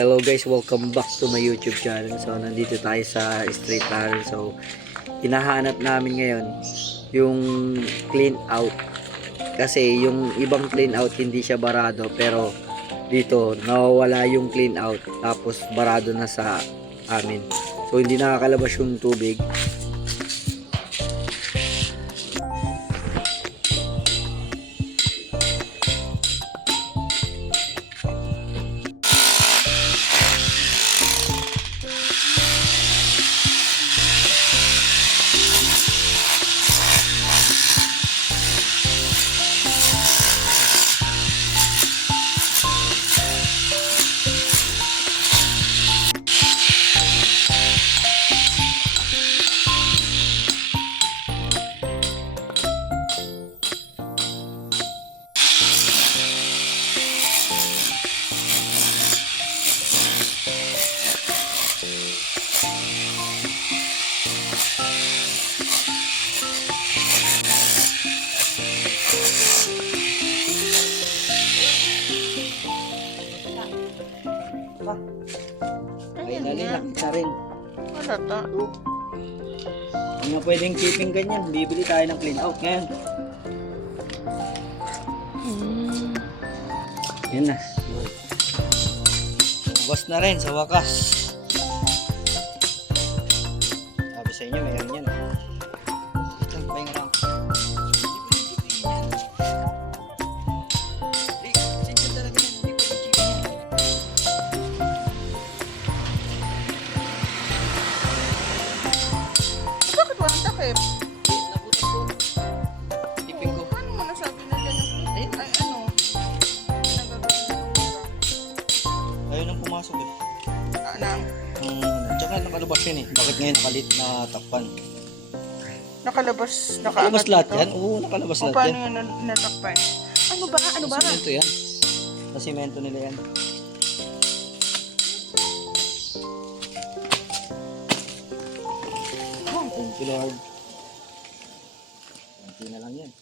Hello guys, welcome back to my YouTube channel. So nandito tayo sa street ladder. So hinahanap namin ngayon yung clean out. Kasi yung ibang clean out hindi siya barado, pero dito nawawala yung clean out tapos barado na sa amin. So hindi nakakalabas yung tubig. Finally, nakita rin. Wala ta. Hindi na pwedeng keeping ganyan. Bibili tayo ng clean out ngayon. Yan na. Ubos na rin sa wakas. Sabi sa inyo, mayroon yan. Ito, pahinga lang. Bakit walang takip? Nabutas ko. Keeping ko. Paano mo nasabi na dyan ang... Ay, ano? Nagagawin mo ng pera. Ayaw nang pumasok eh. Nang? Tsaka nakalabas yun eh. Bakit ngayon nakalit na takpan? Nakalabas, Nakalabas nakaangat lahat dito? yan? Oo, nakalabas O lahat paano yan. yun natakpan? Ano ba? Ano ba? Simento yan. Sa simento nila yan. Oh, thank you Lord. Konti na lang yan.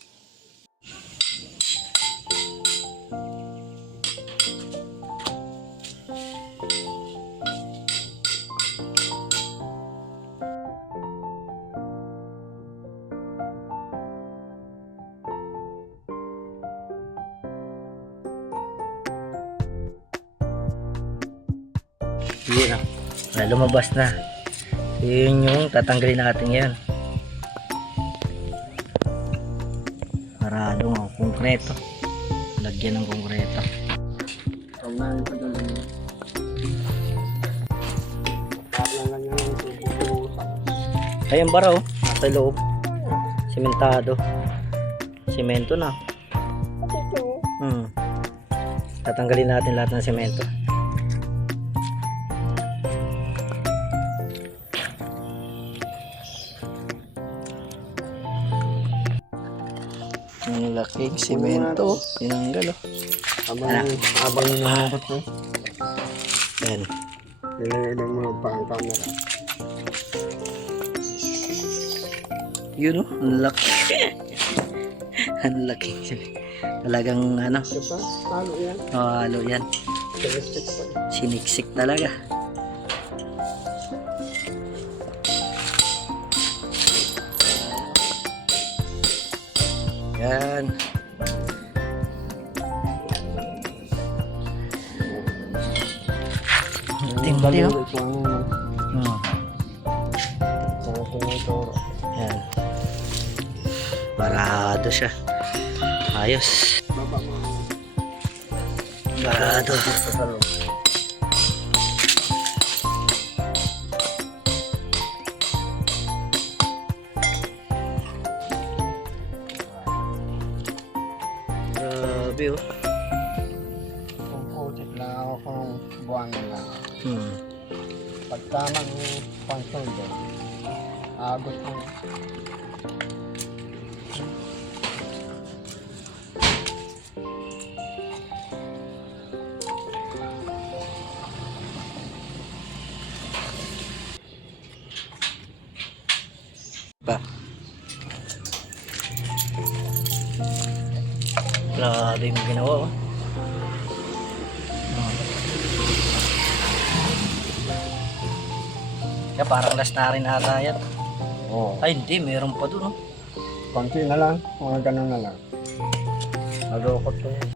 Yun na. Lumabas na. Yun yung tatanggalin natin yan. Parado nga. Konkreto. Lagyan ng konkreto. Ayan bara oh. Nasa loob. Simentado. Simento na. Tatanggalin natin lahat ng simento. Ang laking simento. Tinanggal oh. Abang nakakot mo. Yan. Ilang mo pa ang camera. Yun oh. Ang laki. Ang laki. Talagang ano. Diba? Talo yan. Halo yan. Sinistik pa. Siniksik talaga. Yan. Tindi oh. Yan. Barado siya. Ayos. Barado. Grabe oh. Kung putik lang ako kung buwan lang. Pagtamang pangsundo, abot ang pa. Grabe yung ginawa oh. Kaya parang last na rin ata yan. Oo. Ay hindi, meron pa dun, oh. Konti na lang. Mga ganun na lang. Nalokot to yan.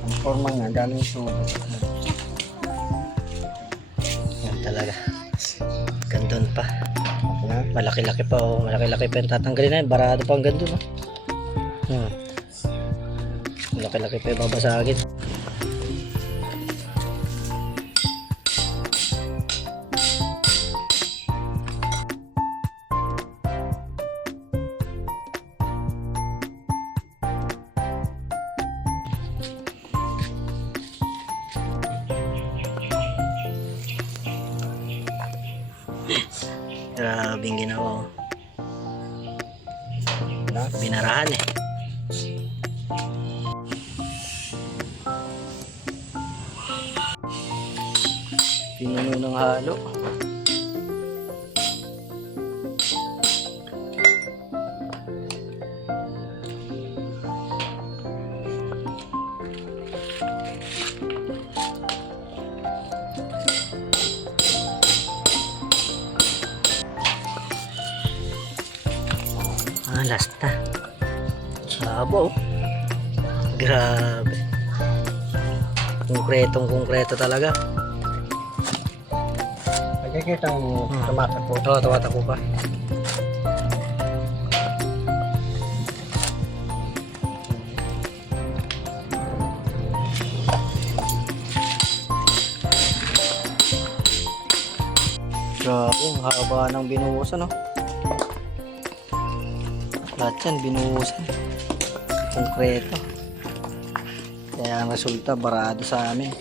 Ang forma niya galing tubig. Yan talaga. Gandun pa. Yan. Malaki-laki pa, oh. Malaki-laki pa yung tatanggalin na yun. Barado pa hanggang dun, oh. Malaki-laki pa yung babasagin. Grabing ginawa, oh. Yan. Binarahan eh. Pinuno ng halo. Last na. Sabo, oh. Grabe. Konkretong-konkreto talaga. Nakikita mo tumatakbo. Oo, tumatakbo pa. Grabe, ang haba ng binuhusan, no? Lahat yan, binuhusan. Konkreto. Kaya ang resulta, barado sa amin.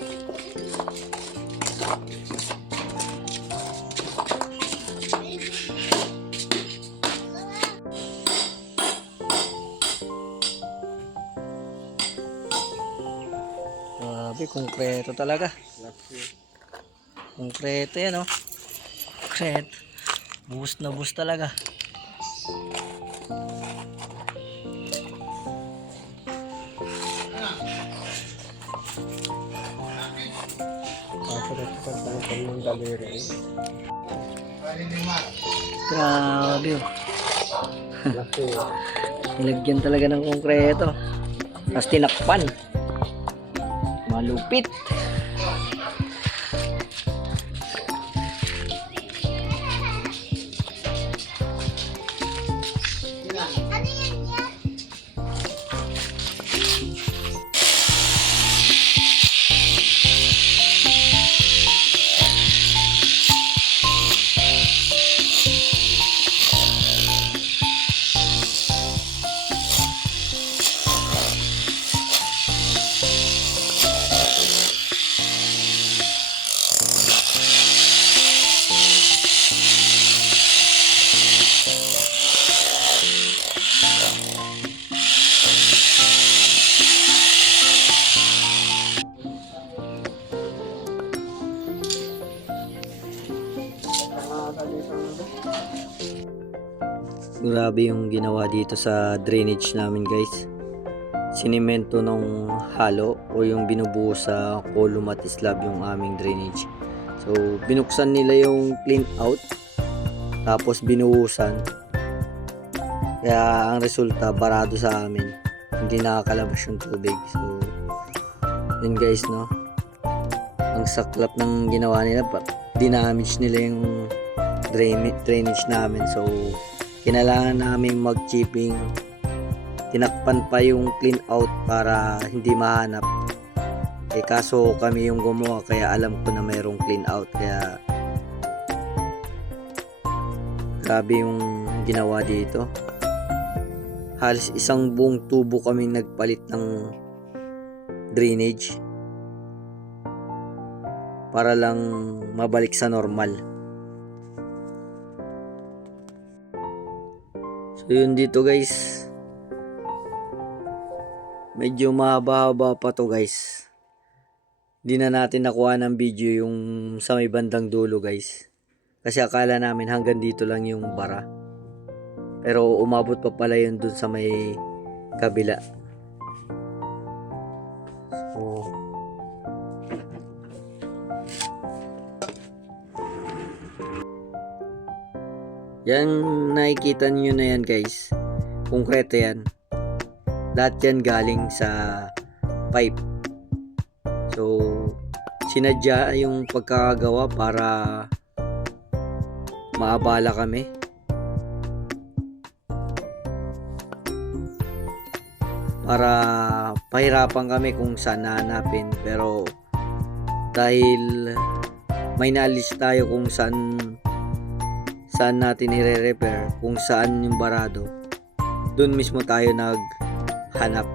Grabe, konkreto talaga. Konkreto yan, oh. Konkreto. Buhos na buhos talaga. Grabe, oh. Nilagyan talaga ng konkreto. Tapos tinakpan. Malupit. Grabe yung ginawa dito sa drainage namin, guys. Sinimento ng halo o yung binubuo sa column at slab yung aming drainage. So binuksan nila yung clean out, tapos binuhusan. Kaya ang resulta, barado sa amin. Hindi nakakalabas yung tubig. So yun, guys, no. Ang saklap ng ginawa nila, dinamage nila yung drainage namin. So kinailangan namin mag-chipping. Tinakpan pa yung clean out para hindi mahanap. Kaso kami yung gumawa, kaya alam ko na mayroong clean out. Kaya grabe yung ginawa dito. Halos isang buong tubo kaming nagpalit ng drainage para lang mabalik sa normal. So yun dito, guys. Medyo mahaba-haba pa to, guys. Hindi na natin nakuha ng video yung sa may bandang dulo, guys. Kasi akala namin hanggang dito lang yung bara. Pero umabot pa pala yun dun sa may kabila. So Yan, nakikita niyo na yan guys. Konkreto yan. Lahat yan galing sa pipe. So, sinadya yung pagkakagawa para maabala kami. Para pahirapan kami kung saan hanapin. Pero dahil may knowledge tayo kung saan natin i-repair, kung saan yung barado, dun mismo tayo naghanap.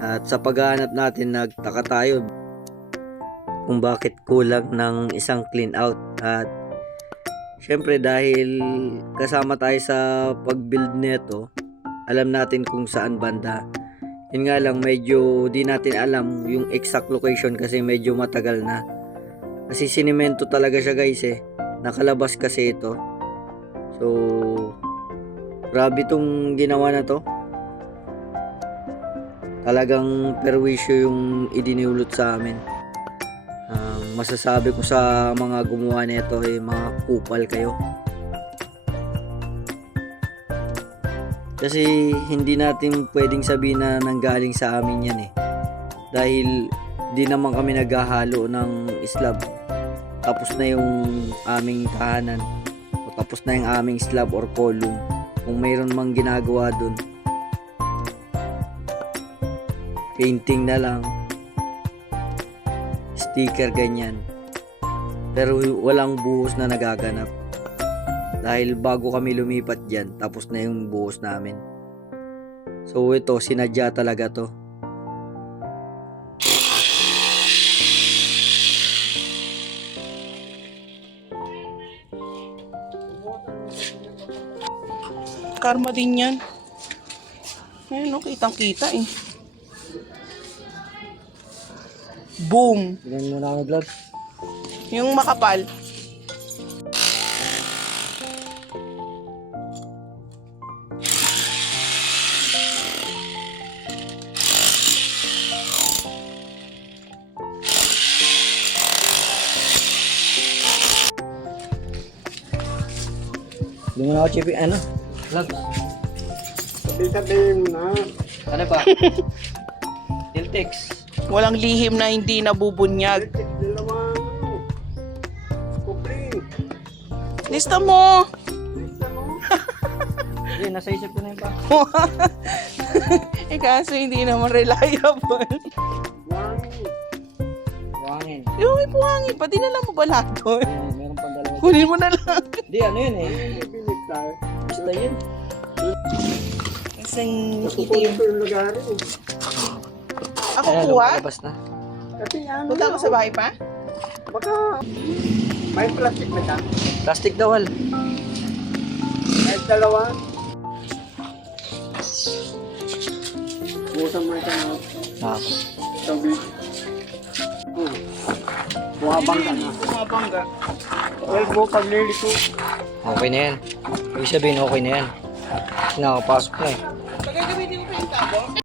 At sa paghahanap natin, nagtaka tayo kung bakit kulang ng isang clean out. At syempre dahil kasama tayo sa pag-build nito, alam natin kung saan banda. Yun nga lang, medyo di natin alam yung exact location kasi medyo matagal na. Kasi sinimento talaga siya guys eh. Nakalabas kasi ito. So, grabe tong ginawa na to. Talagang perwisyo yung idinulot sa amin. Masasabi ko sa mga gumawa nito ay mga kupal kayo. Kasi hindi natin pwedeng sabihin na nanggaling sa amin yan eh. Dahil di naman kami naghahalo ng slab. Tapos na yung aming tahanan. O tapos na yung aming slab or column. Kung mayroon mang ginagawa dun, painting na lang, sticker, ganyan. Pero walang buhos na nagaganap. Dahil bago kami lumipat dyan, tapos na yung buhos namin. So ito, sinadya talaga to. Karma din yan. Ayun, no, kitang-kita eh. Boom! Tignan mo na ako, vlog. Yung makapal. Hindi mo na ako chipping, ano? Vlog. Sabihin mo na. Ano pa? Tiltex. Walang lihim na hindi nabubunyag. Dalawang kupling. Lista mo! Hindi, nasa isip ko na yun pa. Eh kaso hindi naman reliable. Buhangin. Yung may buhangin pa, dinala mo ba lahat doon? Meron pang dalawa. Kunin mo na lang. Hindi, ano yun eh. Bibinig tayo. Basta yun. Isang Kukunin itim. ko yung lugar eh. Ako Ayan, kuha? lumalabas na. Kasi ano, Punta ako sa bahay pa? baka may plastic na ka. Plastic daw, hal. Kahit dalawa. Busan mo ito na Ah. tubig. Buhabangga na. Bumabangga. Well, mo paglilito. Okay na yan. Ibig sabihin, okay na yan. Nakapasok na eh.